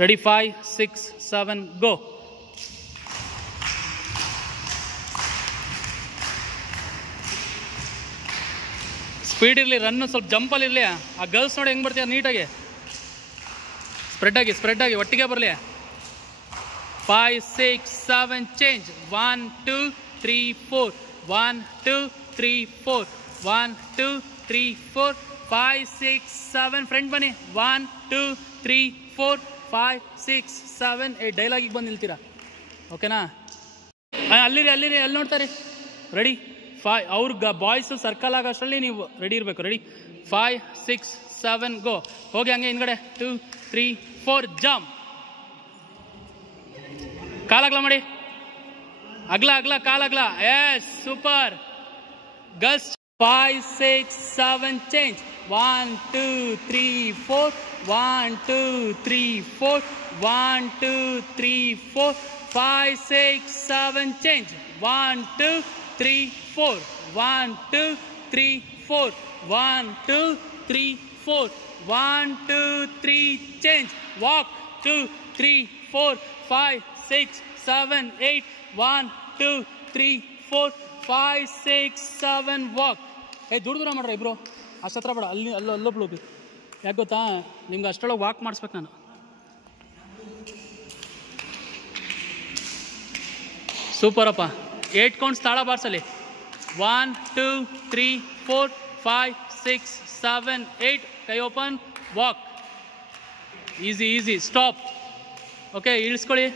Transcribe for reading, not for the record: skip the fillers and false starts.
Ready 5 6 7 ಗೋ. Speed ಇರಲಿ, run ಸ್ವಲ್ಪ ಜಂಪಲ್ಲಿ ಇರಲಿ. ಆ ಗರ್ಲ್ಸ್ ನೋಡಿ ಹೆಂಗೆ ಬರ್ತೀಯ ನೀಟಾಗಿ, ಸ್ಪ್ರೆಡ್ ಆಗಿ ಒಟ್ಟಿಗೆ ಬರಲಿ. 5 6 7 ಚೇಂಜ್. 1 2 3 4 1 2 3 4 1 2 3 4 5 6 7 ಫ್ರೆಂಡ್ ಬನ್ನಿ. 1 2 3 4 5 6 7 8 ಡೈಲಾಗಿಗೆ ಬಂದು ನಿಲ್ತೀರಾ, ಓಕೆನಾ? ಅಲ್ಲಿರಿ ಅಲ್ಲಿ ನೋಡ್ತಾರೆ. ರೆಡಿ 5 ಅವ್ರ ಬಾಯ್ಸು ಸರ್ಕಲ್ ಆಗೋಷ್ಟರಲ್ಲಿ ನೀವು ರೆಡಿ ಇರಬೇಕು. Ready 5 6 7 go. ಹೋಗಿ ಹಂಗೆ ಹಿಂದ್ಗಡೆ 2 3 4 ಜಂಪ್. ಕಾಲಾಗ್ಲ ಮಾಡಿ, ಅಗ್ಲ ಕಾಲಾಗ್ಲ. Yes super girls. 5 6 7 change. 1 2 3 4 1 2 3 4 1 2 3 4 5 6 7 change. 1 2 3 4 1 2 3 4 1 2 3 4 1 2 3 change. Walk 2 3 4 5 6 7 8 1 2 3 4 5 6 7 walk. ದೂರ ಮಾಡ್ರಿ ಇಬ್ರು, ಅಷ್ಟತ್ರ ಬೇಡ. ಅಲ್ಲೊಬ್ಳು ಯಾಕೆ ಗೊತ್ತಾ, ನಿಮ್ಗೆ ಅಷ್ಟರೊಳಗೆ ವಾಕ್ ಮಾಡಿಸ್ಬೇಕು ನಾನು. ಸೂಪರಪ್ಪ. 8 ಕೌಂಟ್ಸ್ ತಾಳ ಬಾರ್ಸಲ್ಲಿ. 1 2 3 4 5 6 7 8 ಕೈ open, walk. Easy stop. Okay, ಇಳಿಸ್ಕೊಳ್ಳಿ.